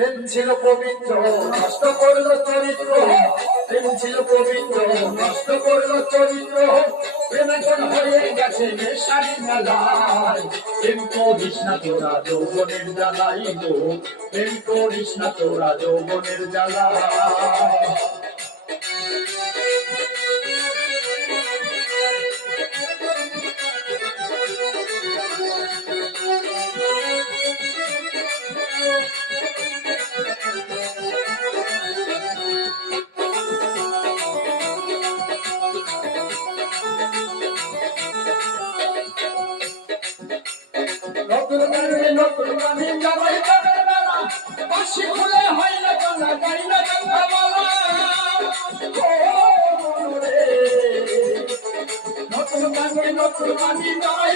প্রেম ছিল পবিত্র নষ্ট করলো চরিত্র, প্রেম ছিল পবিত্র নষ্ট করলো চরিত্র, প্রেম এখন হয়ে গেছে নেশারি মেলায়। প্রেম করিস না তোরা যৌবনের জ্বালাই গো, প্রেম করিস না তোরা যৌবনের জ্বালায়। নতুন গানে নতুন গানে জামাই গানের মেলা, বাঁশি খুলে হয় না গানা, গাই না গান্ধা মালা। ও মনুরে নতুন গানে নতুন গানে জামাই